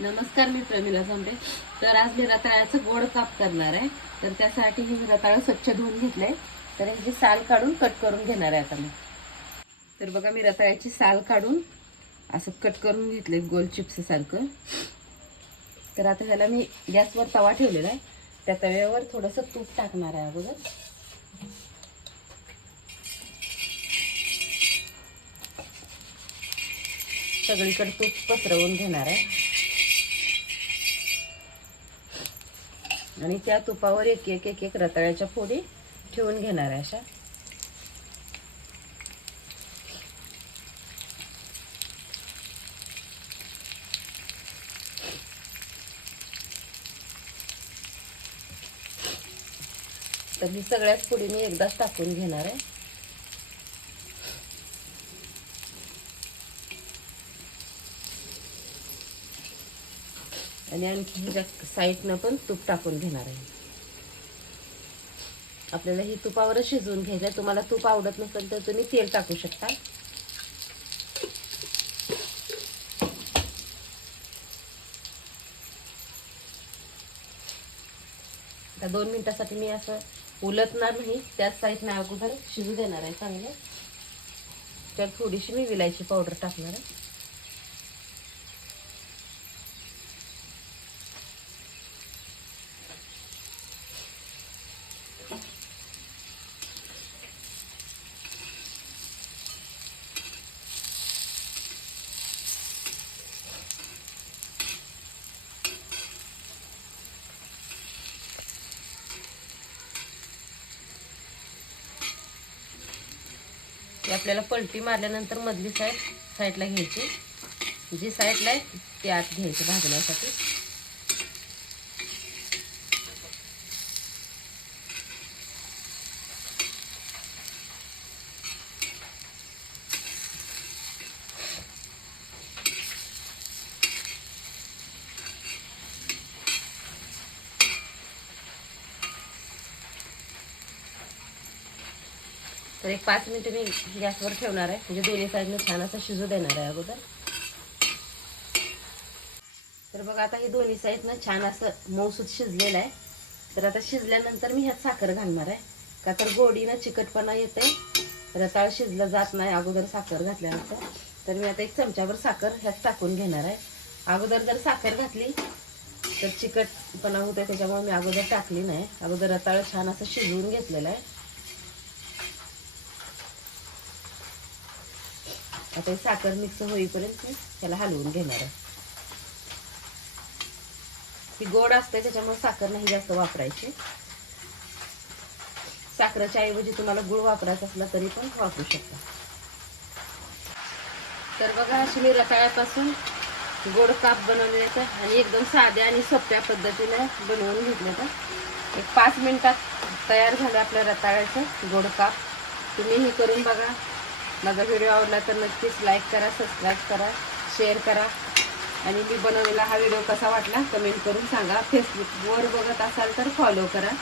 नमस्कार मी प्रमिला जांभे तर आज मी रताळ्याचं गोड काप करणार आहे. तर त्यासाठी मी रताळं स्वच्छ धुवून घेतलंय. तर ह्याची साल काढून कट करून घेणार आहे आता मी. तर बघा मी रताळ्याची साल काढून असं कट करून घेतले गोल चिप्स सारखं. तर आता ह्याला मी गॅसवर तवा ठेवलेला आहे. त्या तव्यावर थोडंसं तूप टाकणार आहे अगोदर. सगळीकडे तूप पसरवून घेणार आहे. आणि त्या तुपावर एक एक एक एक रताळ्याच्या फोडी ठेवून घेणार आहे अशा. तर ही सगळ्याच फोडी मी एकदाच टाकून घेणार आहे. आणि आणखी ह्याच्या साईडनं पण तूप टाकून घेणार आहे. आपल्याला ही तुपावरच शिजवून घ्यायचं आहे तुम्हाला तूप आवडत नसेल तर तुम्ही तेल टाकू शकता. आता दोन मिनिटासाठी मी असं उलटणार नाही. त्याच साईडनं अगोदर शिजू देणार आहे चांगलं. त्यात थोडीशी मी विलायची पावडर टाकणार आहे. आपल्याला पलटी मारल्यानंतर मधली साईड साईडला घ्यायची. जी साईडला आहे ती आत घ्यायची भाजण्यासाठी. तर एक पाच मिनिटं मी गॅसवर ठेवणार आहे. म्हणजे दोन्ही साईडनं छान असं शिजू देणार आहे अगोदर. तर बघा आता हे दोन्ही साईडनं छान असं मौसूद शिजलेलं आहे. तर आता शिजल्यानंतर मी ह्यात साखर घालणार आहे. का तर गोडीनं चिकटपणा येते रताळ शिजलं जात नाही अगोदर साखर घातल्यानंतर. तर मी आता एक चमच्यावर साखर ह्यात टाकून घेणार आहे. अगोदर जर साखर घातली तर चिकटपणा होते त्याच्यामुळे मी अगोदर टाकली नाही. अगोदर रताळ छान असं शिजवून घेतलेलं आहे. आता साखर मिक्स होईपर्यंत मी त्याला हलवून घेणार आहे. ती गोड असते त्याच्यामुळे साखर नाही जास्त वापरायची. साखरेच्या ऐवजी तुम्हाला गुळ वापरायचा असला तरी पण वापरू शकता. तर बघा अशी मी रताळ्यापासून गोड काप बनवले आणि एकदम साध्या आणि सोप्या पद्धतीने बनवून घेतलं तर. एक पाच मिनिटात तयार झालं आपल्या रताळ्याचं गोड काप. तुम्ही हे करून बघा. माझा व्हिडिओ आवडला तर नक्कीच लाईक करा सबस्क्राईब करा शेअर करा. आणि मी बनवलेला हा व्हिडिओ कसा वाटला कमेंट करून सांगा. फेसबुकवर बघत असाल तर फॉलो करा.